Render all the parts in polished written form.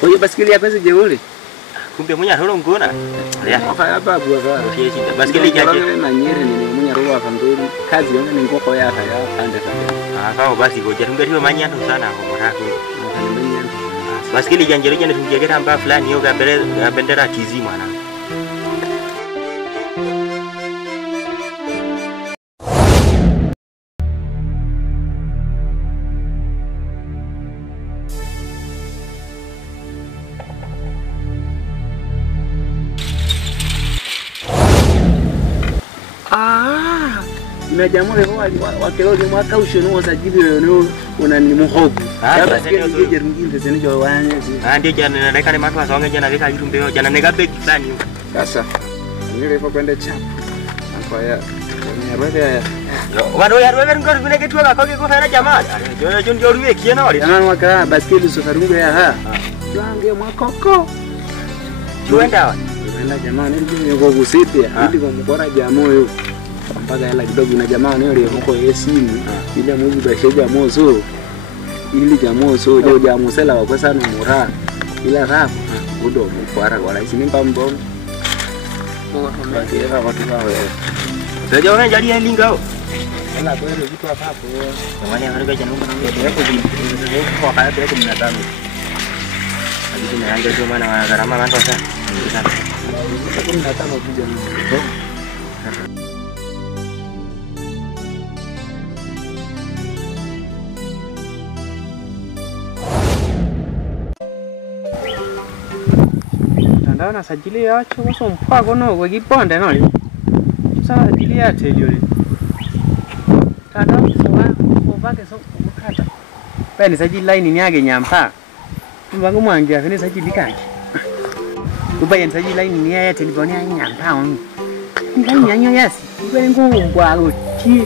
Kwa hiyo basikeli yako je ule? Kumbe mwenye rolo ngona. Ya hapa bwa. Basikeli jaje. Na nyere ni mwenye rolo hapa ngori. Kazi yangu ni ngoko ya haya pande sana. Kwa basi goja tungerio manyano sana kwa maraku. Basikeli janjero jana tungegira mbaya fulani yoga bendera tizi mwana. Na jamaa wa kelodi mwaka ushono wasajili leo unani muhogo. Sasa sikije jerunginde zeni jo wanyezi. Ndio jana na rekale matu asonge jana vika jirumbe jana nega begi fulani. Sasa nile kwa kwenda chapa. Kwa ya nyarwede wano ya rwede ngoro vile kitu kwa kwa fera jamaa. Jo ndio ruwe kiena wale. Jana mwaka baskeli sofarungu ya ha. Tuange mwakoko. Tuenda wapi? Tuenda jamaa ndio ngo kusipia. Ndio kwa mkora jamaa huyo. Mpaka hela kidogo na jamaa leo huko simu ile mwezi basheja mozo ili jamoso ndio jamosela kwa sana mura ila rafu gudo mkwara wala isini pambo kwa watu wao ndio wao jali lingao wala kwa hiyo vitu hapa hapo wale wanaruka jana ndio hapo kwa kaya pia 15 hadi na anga ndio maana gharama watu sana 15 kuja Ndio na sajili yacho kwa mpaka no kwa kiponde no leo. Sasa sajili ya teli yule. Tata sawa ubake so ukata. Peni sajili line ni yake nyampa. Mbangu mwangia kene sajili kaki. Ubaye sajili line ni ya teli boni ya nyampa on. Ngani yanyo yasi. Ubale ngumbwa uti.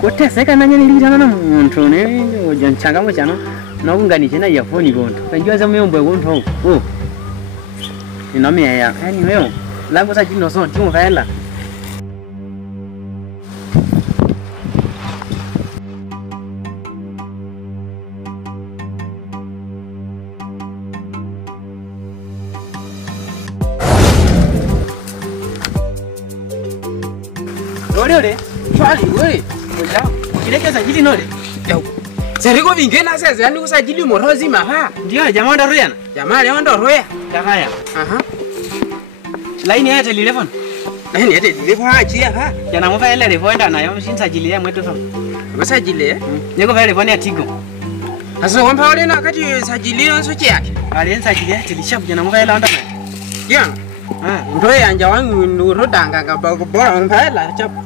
Koteseka nanya nilitana na muntu ne ndio changamwe chano. Na kunganisha na earphone gonto. Kanjua za myombo gonto. Oh. Nó mẹ à, anh hiểu không? Làm có sao chứ nó xong chứ không phải là Rồi đi, swali wewe. Ngoja. Kileke sajili nole. Yao. Seriko vingena sasa yani kusajili morozi maha. Ndio jamaa ndo roya. Jamaa leo ndo roya. Kakaya. Aha. Line ya telefoni. Line ya telefoni achia ha. Jana mwa ile refonda nayo mshinsajili ya mwetu fam. Masajili eh? Niko vile telefoni ya Tigo. Sasa wampa wale na kati sajili yonso chake. Ale sajili ya telishabu jana mwa ile onda na. Jana. Ndo yanja wangu nurudanga ngaba bora wampa ile chapu.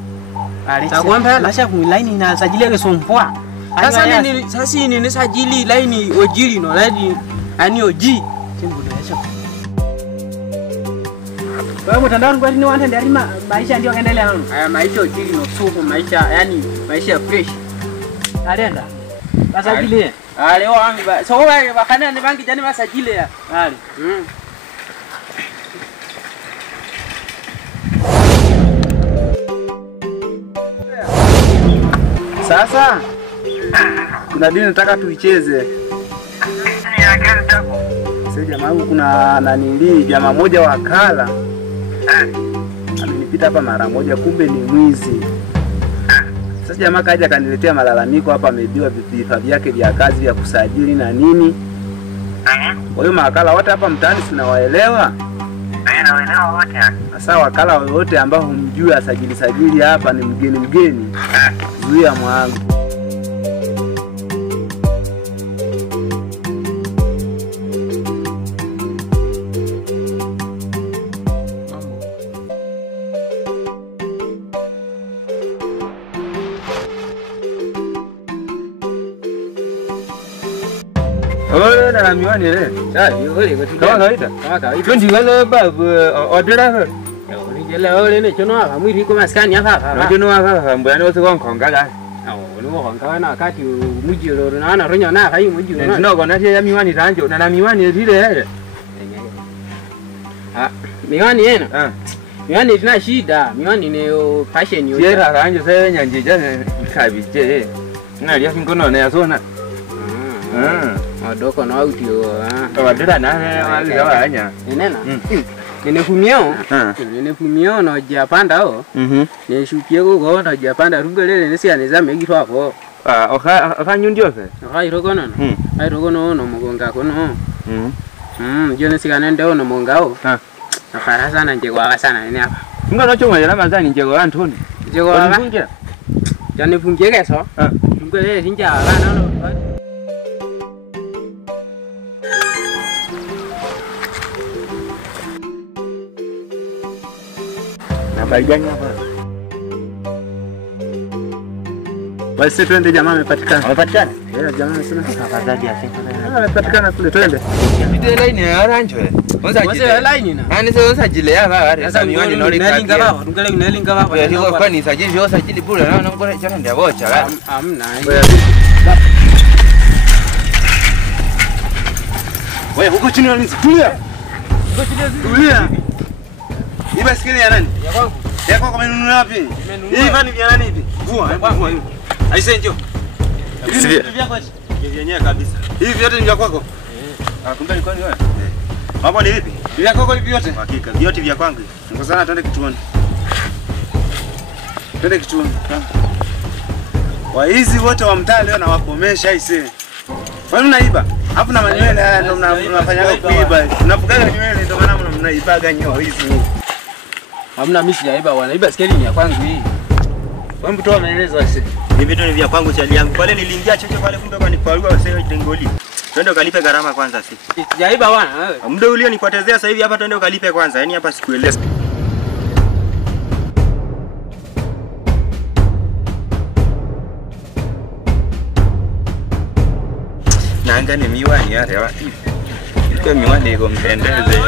Ale wampa ile chapu line na sajili ya sompwa. Sasa nini sajili line ojili no line ani oji. Timbudo ya chapu. Kwa mtandao kwa nini wanda ndari maisha ndio kaendelea nao? Haya maisha ojili no suku maisha yani maisha fresh. Alienda. Basajili. Leo wangu so wewe bakana ni bangi jani basajili ya. Ali. Sasa kuna dini nataka tuicheze. Sasa jamaa huyu kuna nanili jamaa moja wakala. Amenipita hapa mara moja kumbe ni mwizi. Sasa jamaa kaja kaniletea malalamiko hapa ameibiwa vifaa vyake vya kazi vya kusajili na nini. Kwa hiyo mawakala wote hapa mtaani sinawaelewa. Naelewa wote. Sasa wakala wote ambao humjui asajili hapa ni mgeni. Zuia mwangu. Ôi là làm miếng này đấy. Trời ơi, có thấy đó. Có gì đó bà vừa order rồi. Cái lỡ lên này cho nó phải đi có scan nhá phải. Nó cho nó phải bữa nó sẽ còn cái đấy. Nó còn cái nào cái chiều mũi chiều rồi nó rồi nhỏ na phải mũi chiều nó còn nó chơi miếng này ra chỗ là miếng này thì đấy. Miếng này nè. Miếng này là shida, miếng này fashion nhiều. Chơi ra cái chơi nhà gì chứ khai bị chơi. Này đi không có nồi này à số nè. Odoko no audio. Wadira na waliga wanya. Nena. Ninefumio. Ninefumio no japanda o. Nishukie go no japanda rugele nesi anezame gitu hapo. Oka nyundio fe. Oka iroko no. Ai roko no mugonga kono. Jone sikanende ono mongao. Akara sana njegwa sana ni hapa. Nga no chonga yala mazani njegwa Antoni. Njegwa baba. Jane fungie keso. Ngwe hinja bana no. Baiganya hapa. Basi twende jamaa amepatikana. Amepatikana? Jamaa anasema Afadhali afika. amepatikana kule twende. Video line ya orange. Kwanza line na. Ani sasa jile hapa. Sasa mioni no linga baba, ngale unalinga baba. Ndio kwa ni sajili yo sajili bure na ngore chana ndio bocha. Hamna. Wewe huko chini nani? Tulia. Tulia. Hii basikeli ya nani? Ya kwangu. Ya kwako umenunua wapi? Hii vani vya nani hivi? Vua hivi. Aise njoo. Hivi vya kwako. Vyenyewe kabisa. Hivi vyote ni vya kwako? Kumbe ni kwani wewe? Mambo ni vipi? Vya kwako hivi vyote? Hakika. Vyote vya kwangu. Ngo sana twende kituoni. Twende kituoni. Waizi wote wa mtaa leo nawakomesha aise. Wewe unaiba? Hapo na manywele haya ndio mnafanyaga kuiba. Unafugaga nywele ndio maana mnaibaga nyoa hizi. Hamna mimi sijaiba wanaiba skeli ni ya kwangu hii. Wewe mtu anaeleza aise. Hivi vitu ni vya kwangu chali yangu. Pale niliingia chocho pale kumbe kwa niparua wasio tengoli. Twende ukalipe gharama kwanza si. Sijaiba bwana wewe. Muda ulionipotezea sasa hivi hapa twende ukalipe kwanza. Yaani hapa sikueleza. Nanga ni miwani yale wapi? Kwa miwani iko mpendeze.